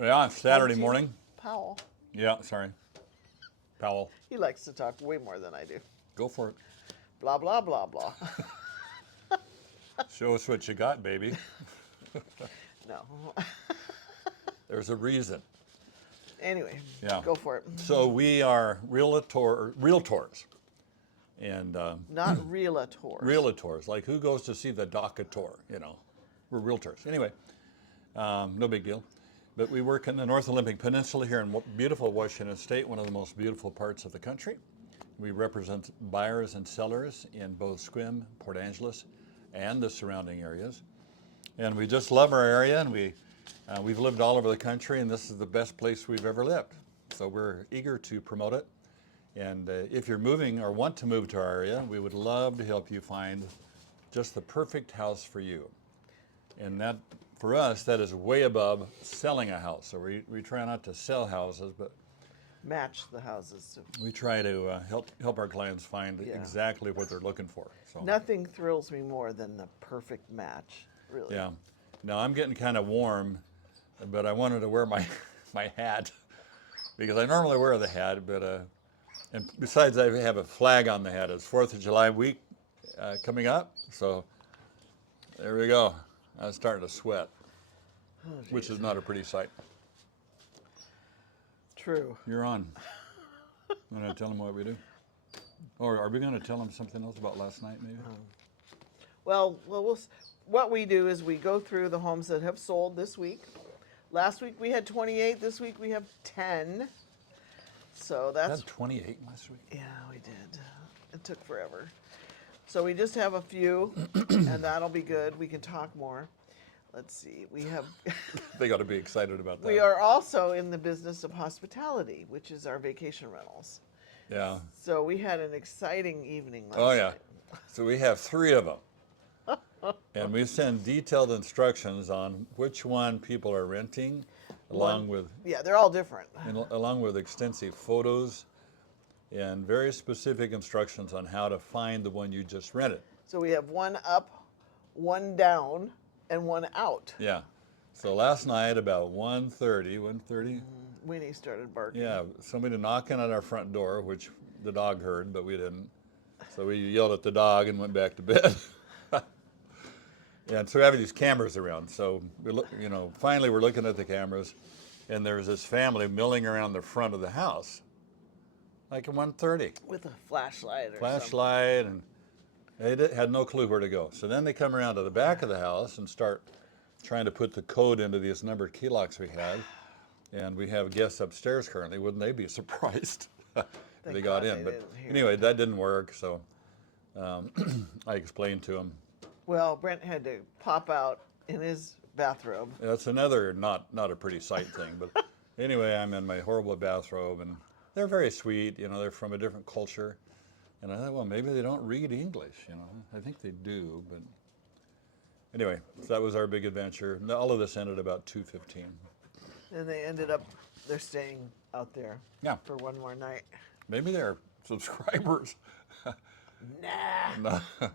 Yeah, it's Saturday morning. Powell. Yeah, sorry. Powell. He likes to talk way more than I do. Go for it. Blah, blah, blah, blah. Show us what you got, baby. No. There's a reason. Anyway, Yeah. go for it. So we are realtors. And Not realtors. realtors, like who goes to see the docator, you know? We're realtors. Anyway, no big deal. But we work in the North Olympic Peninsula here in beautiful Washington State, one of the most beautiful parts of the country. We represent buyers and sellers in both Sequim, Port Angeles, and the surrounding areas. And we just love our area, and we've lived all over the country, and this is the best place we've ever lived. So we're eager to promote it. And if you're moving or want to move to our area, we would love to help you find just the perfect house for you. And that, for us, that is way above selling a house. So we try not to sell houses, but Match the houses. we try to help our clients find Yeah. exactly what they're looking for. So Nothing thrills me more than the perfect match, really. yeah. Now I'm getting kind of warm, but I wanted to wear my hat because I normally wear the hat, but and besides I have a flag on the hat. It's 4th of July week coming up, so there we go. I was starting to sweat, which is not a pretty sight. True. You're on. I'm going to tell them what we do. Or are we going to tell them something else about last night, maybe? Well, what we do is we go through the homes that have sold this week. Last week we had 28. This week we have 10. So that's... Had 28 last week? Yeah, we did. It took forever. So we just have a few, and that'll be good. We can talk more. Let's see. We have... They got to be excited about that. We are also in the business of hospitality, which is our vacation rentals. Yeah. So we had an exciting evening last Oh, yeah. night. So we have 3 of them. And we send detailed instructions on which one people are renting, along with Yeah, they're all different. along with extensive photos and very specific instructions on how to find the one you just rented. So we have one up, one down, and one out. Yeah. So last night about 1:30, Winnie started barking. yeah, somebody knocking at our front door, which the dog heard, but we didn't. So we yelled at the dog and went back to bed. Yeah, and so we have these cameras around. So we look, you know, finally we're looking at the cameras, and there's this family milling around the front of the house, like at 1:30. With a flashlight or Flashlight, and they had no clue where to go. So then they come around to the back of the house and start trying to put the code into these numbered key locks we had. And we have guests upstairs currently. Wouldn't they be surprised if they got in? But anyway, that didn't work. So I explained to them. Well, Brent had to pop out in his bathrobe. That's another not a pretty sight thing. But anyway, I'm in my horrible bathrobe, and they're very sweet. You know, they're from a different culture. And I thought, well, maybe they don't read English. You know, I think they do. But anyway, so that was our big adventure. All of this ended about 2:15. And they ended up, they're staying out there Yeah. for one more night. Maybe they're subscribers. Nah. No. Nah.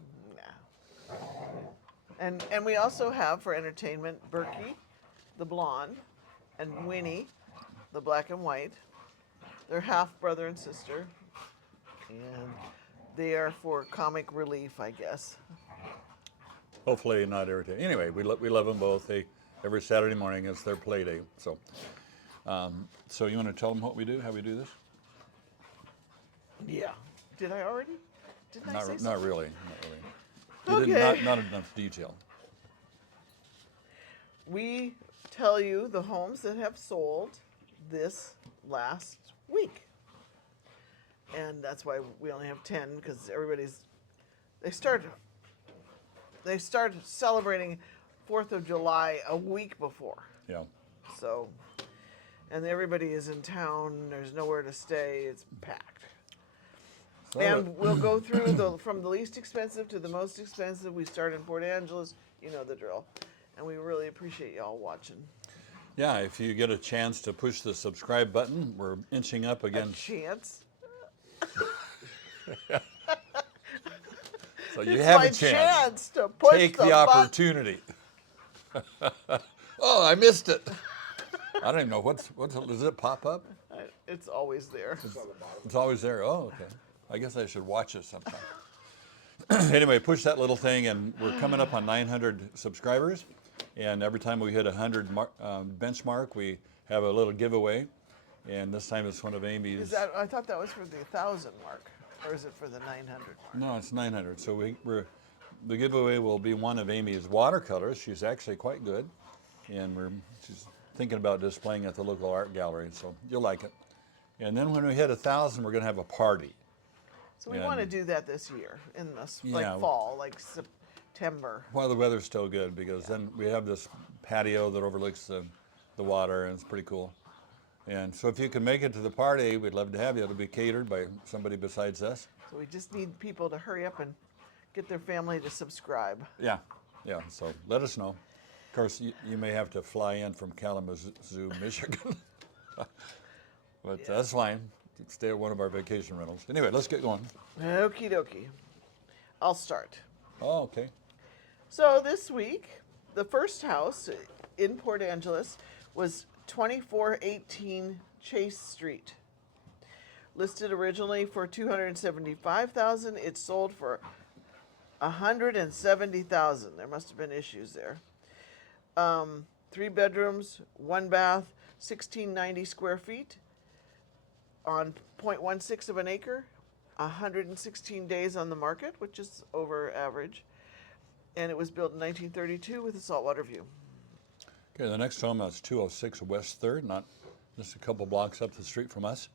And we also have for entertainment Berkey, the blonde, and Winnie, the black and white. They're half brother and sister. And they are for comic relief, I guess. Hopefully not irritating. Anyway, we love them both. Every Saturday morning is their play day. So, so you want to tell them what we do, how we do this? Yeah. Did I already? Didn't I say something? Not really. You Okay. did not enough detail. We tell you the homes that have sold this last week. And that's why we only have 10, because they start celebrating 4th of July a week before. Yeah. So, and everybody is in town, there's nowhere to stay, it's packed. So And we'll go through from the least expensive to the most expensive. We start in Port Angeles, you know the drill. And we really appreciate y'all watching. yeah, if you get a chance to push the subscribe button, we're inching up A again. chance. So you It's have my a chance. to push Take the button. opportunity. Oh, I missed it. I don't even know does it pop up? It's always there. It's always there. Oh, okay. I guess I should watch it sometime. Anyway, push that little thing, and we're coming up on 900 subscribers. And every time we hit 100 benchmark, we have a little giveaway. And this time it's one of Amy's. Is that? I thought that was for the 1,000 mark, or is it for the 900 mark? No, it's 900. So the giveaway will be one of Amy's watercolors. She's actually quite good, and she's thinking about displaying at the local art gallery. So you'll like it. And then when we hit 1,000, we're going to have a party. So we want to do that this year in the Yeah. fall, like September. While the weather's still good, because then we have this patio that overlooks the water, and it's pretty cool. And so if you can make it to the party, we'd love to have you. It'll be catered by somebody besides us. So we just need people to hurry up and get their family to subscribe. Yeah. So let us know. Of course, you may have to fly in from Kalamazoo, Michigan. But that's fine. Stay at one of our vacation rentals. Anyway, let's get going. Okie dokie. I'll start. Oh, okay. So this week, the first house in Port Angeles was 2418 Chase Street. Listed originally for $275,000, it sold for $170,000. There must have been issues there. 3 bedrooms, 1 bath, 1690 square feet on 0.16 of an acre, 116 days on the market, which is over average. And it was built in 1932 with a saltwater view. Okay, the next home is 206 West 3rd, not just a couple blocks up the street from us.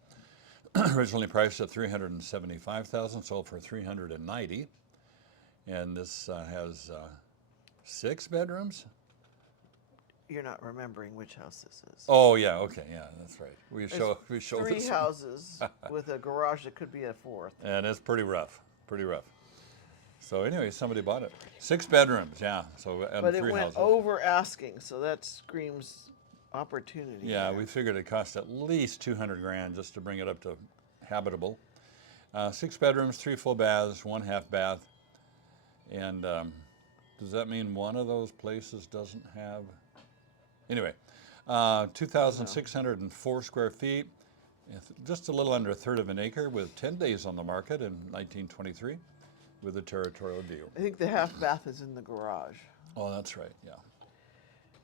Originally priced at $375,000, sold for $390,000. And this has 6 bedrooms. You're not remembering which house this is. Oh yeah, okay, yeah, that's right. We show 3 this, houses with a garage that could be a 4th. and it's pretty rough. So anyway, somebody bought it. 6 bedrooms, yeah. So and But it 3 went houses. over asking, so that screams opportunity. Yeah, there. we figured it cost at least $200,000 just to bring it up to habitable. 6 bedrooms, 3 full baths, 1 half bath. And does that mean one of those places doesn't have? Anyway, 2,604 square feet, just a little under 1/3 of an acre, with 10 days on the market in 1923, with a territorial view. I think the half bath is in the garage. Oh, that's right. Yeah.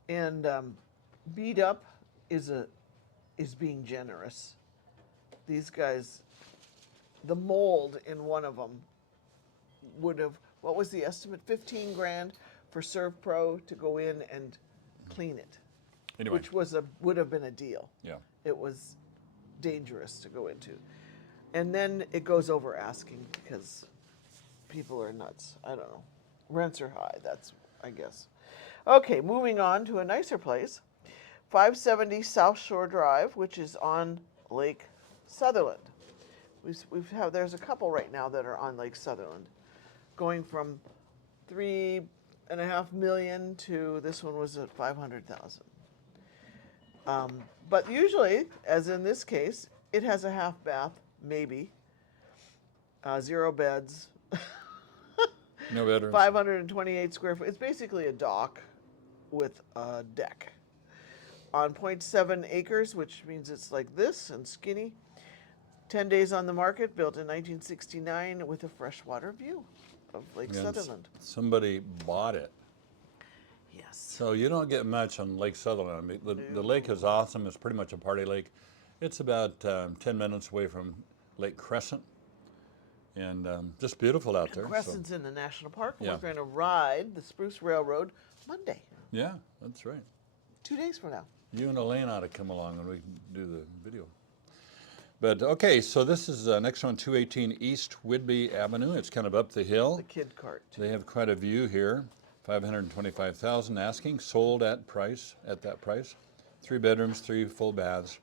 And beat up is being generous. These guys, the mold in one of them would have, what was the estimate? 15 grand for Serve Pro to go in and clean it, Anyway. which would have been a deal. Yeah. It was dangerous to go into. And then it goes over asking because people are nuts. I don't know. Rents are high, that's, I guess. Okay, moving on to a nicer place. 570 South Shore Drive, which is on Lake Sutherland. There's a couple right now that are on Lake Sutherland, going from $3.5 million to this one was at $500,000. But usually, as in this case, it has a half bath, maybe, 0 beds, No bedrooms. 528 square feet. It's basically a dock with a deck on 0.7 acres, which means it's like this and skinny. 10 days on the market, built in 1969 with a freshwater view of Lake And Sutherland. somebody bought it. Yes. So you don't get much on Lake Sutherland. I mean, the lake is awesome. It's pretty much a party lake. It's about 10 minutes away from Lake Crescent, and just beautiful out there. Crescent's in the national park. Yeah. We're going to ride the Spruce Railroad Monday, Yeah, that's right. 2 days from now. You and Elaine ought to come along and we can do the video. But okay, so this is next one, 218 East Whidbey Avenue. It's kind of up the hill. The kid cart. They have quite a view here. $525,000 asking, sold at that price. 3 bedrooms, 3 full baths.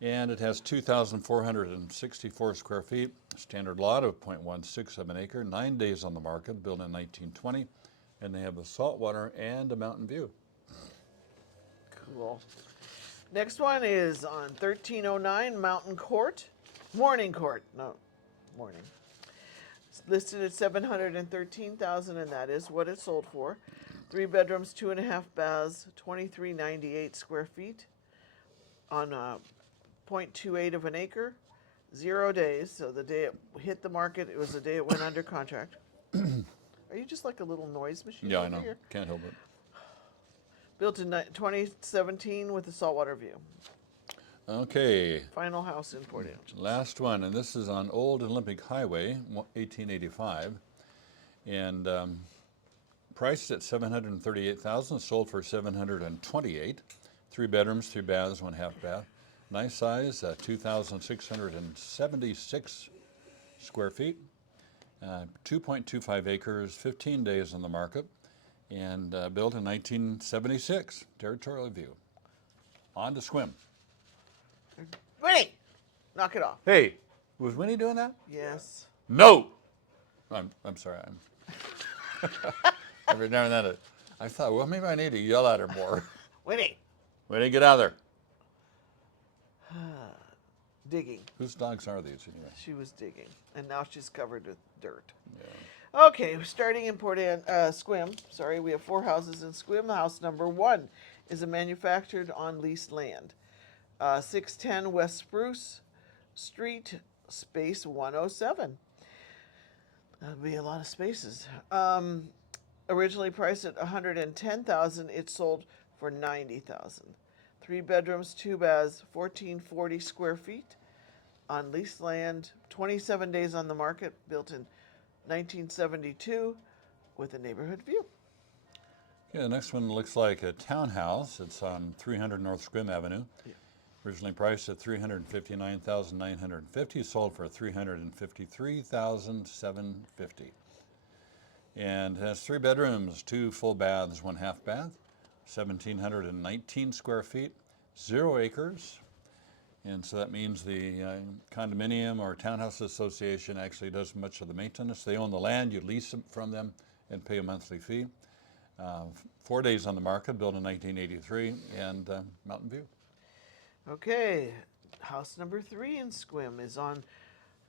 And it has 2,464 square feet, standard lot of 0.16 of an acre, 9 days on the market, built in 1920. And they have a saltwater and a mountain view. Cool. Next one is on 1309 Mountain Court. Morning Court. No, morning. It's listed at $713,000, and that is what it sold for. 3 bedrooms, 2.5 baths, 2,398 square feet on 0.28 of an acre, 0 days. So the day it hit the market, it was the day it went under contract. Are you just like a little noise machine Yeah, over I know. here? Can't help it. Built in 2017 with a saltwater view. Okay, Final house in Port Angeles. last one, and this is on Old Olympic Highway, 1885, and priced at 738,000, sold for 728. 3 bedrooms, 3 baths, 1 half bath. Nice size, 2,676 square feet, 2.25 acres, 15 days on the market, and built in 1976. Territorial view. On to Sequim. Winnie, knock it off. Hey, was Winnie doing that? Yes. No. I'm sorry. Every now and then, I thought, well, maybe I need to yell at her more. Winnie. Winnie, get out of there. Digging. Whose dogs are these anyway? She was digging, and now she's covered with dirt. Yeah. Okay, starting in Sequim. Sorry, we have 4 houses in Sequim. House number 1 is a manufactured on leased land. 610 West Spruce Street, space 107. That'll be a lot of spaces. Originally priced at $110,000, it sold for $90,000. 3 bedrooms, 2 baths, 1,440 square feet on leased land. 27 days on the market. Built in 1972 with a neighborhood view. Okay, the next one looks like a townhouse. It's on 300 North Sequim Avenue. Yeah. Originally priced at $359,950, sold for $353,750. And has 3 bedrooms, 2 full baths, 1 half bath, 1,719 square feet, 0 acres. And so that means the condominium or townhouse association actually does much of the maintenance. They own the land, you lease it from them and pay a monthly fee. 4 days on the market, built in 1983, and Mountain View. Okay, house number 3 in Sequim is on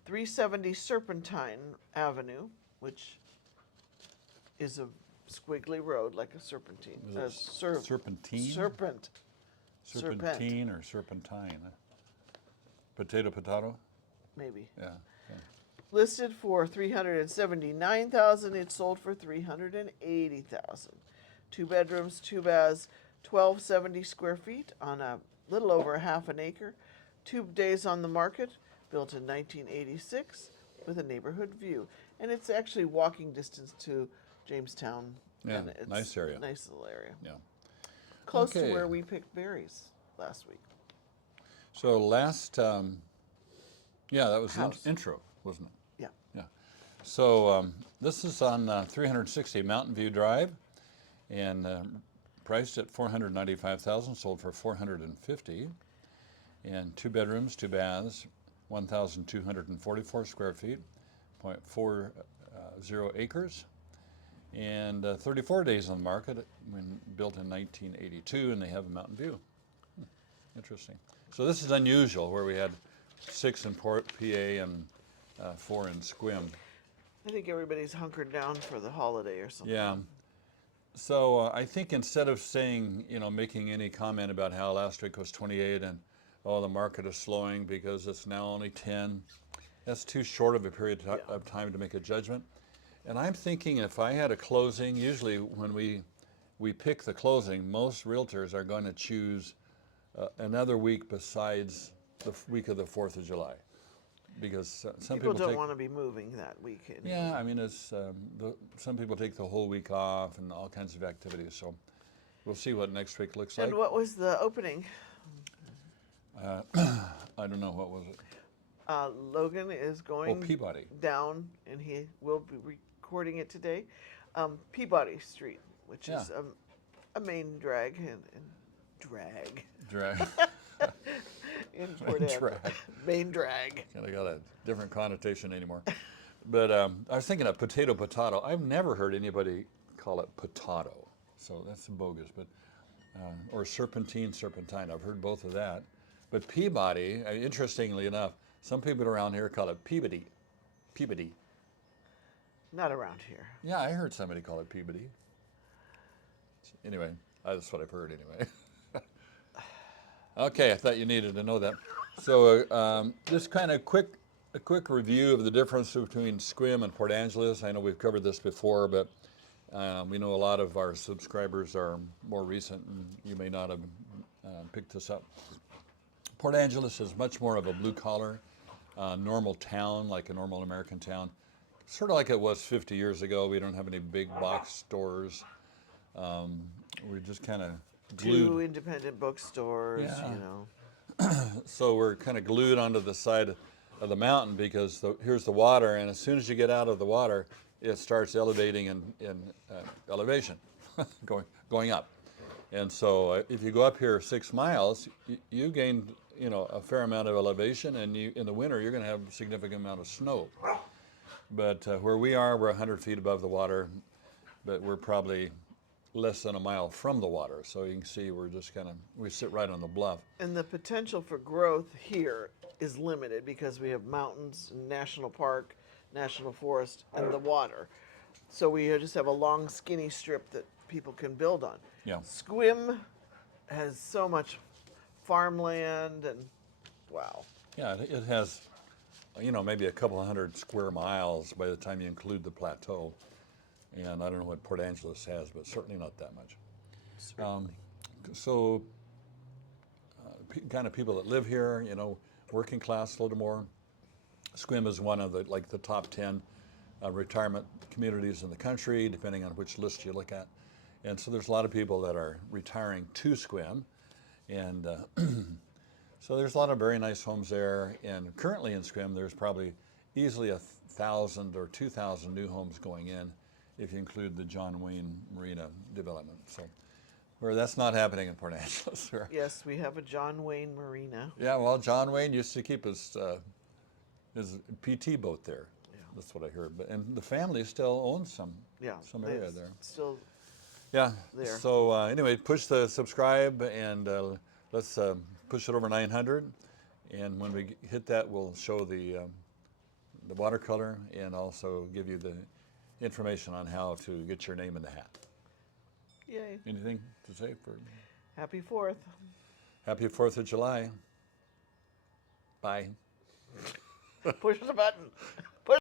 370 Serpentine Avenue, which is a squiggly road like a serpentine. Serpentine? Serpent. Serpentine or serpentine? Potato? Maybe. Yeah. Okay. Listed for $379,000. It sold for $380,000. 2 bedrooms, 2 baths, 1,270 square feet on a little over half an acre. 2 days on the market. Built in 1986 with a neighborhood view, and it's actually walking distance to Jamestown. Yeah, and it's nice area. Nice little area. Yeah. Close to Okay. where we picked berries last week. So last, that was the House. intro, wasn't it? Yeah. Yeah. So this is on 360 Mountain View Drive, and priced at $495,000, sold for $450,000, and 2 bedrooms, 2 baths, 1,244 square feet, 0.40 acres, and 34 days on the market. When built in 1982, and they have a mountain view. Interesting. So this is unusual, where we had 6 in Port PA and 4 in Sequim. I think everybody's hunkered down for the holiday or something. Yeah. So I think instead of saying, making any comment about how last week was 28 and, the market is slowing because it's now only 10, that's too short of a period of time to make a judgment. And I'm thinking if I had a closing, usually when we pick the closing, most realtors are going to choose another week besides the week of the 4th of July. Because some People people don't want to be moving that weekend. Yeah, I mean, it's some people take the whole week off and all kinds of activities. So we'll see what next week looks like. And what was the opening? I don't know, what was it? Logan is going Peabody. down, and he will be recording it today. Peabody Street, which is a main drag drag in Port Angeles. Main drag. Kind of got a different connotation anymore. But I was thinking of potato. I've never heard anybody call it potato, so that's bogus. But or serpentine. I've heard both of that. But Peabody, interestingly enough, some people around here call it Peabody. Not around here. Yeah, I heard somebody call it Peabody. Anyway, that's what I've heard anyway. Okay, I thought you needed to know that. So just kind of a quick review of the difference between Sequim and Port Angeles. I know we've covered this before, but we know a lot of our subscribers are more recent, and you may not have picked this up. Port Angeles is much more of a blue-collar, normal town, like a normal American town, sort of like it was 50 years ago. We don't have any big box stores. We're just kind of glued. 2 independent bookstores, Yeah. you know. So we're kind of glued onto the side of the mountain because here's the water, and as soon as you get out of the water, it starts elevating in elevation, going up. And so if you go up here 6 miles, you gain a fair amount of elevation, and in the winter you're going to have a significant amount of snow. But where we are, we're 100 feet above the water, but we're probably less than a mile from the water. So you can see we sit right on the bluff. And the potential for growth here is limited because we have mountains, national park, national forest, and the water. So we just have a long, skinny strip that people can build on. Yeah. Sequim has so much farmland and wow. Yeah, it has, maybe a couple of hundred square miles by the time you include the plateau. And I don't know what Port Angeles has, but certainly not that much. So kind of people that live here, working class a little more. Sequim is one of the top 10 retirement communities in the country, depending on which list you look at. And so there's a lot of people that are retiring to Sequim. And so there's a lot of very nice homes there. And currently in Sequim, there's probably easily 1,000 or 2,000 new homes going in, if you include the John Wayne Marina development. So, where that's not happening in Port Angeles. Yes, we have a John Wayne Marina. Yeah, well, John Wayne used to keep his PT boat there. Yeah. That's what I heard. And the family still owns some area there. Still Yeah. there. So anyway, push the subscribe, and let's push it over 900. And when we hit that, we'll show the watercolor and also give you the information on how to get your name in the hat. Yay. Anything to say for Happy 4th. Happy 4th of July? Bye. Push the button.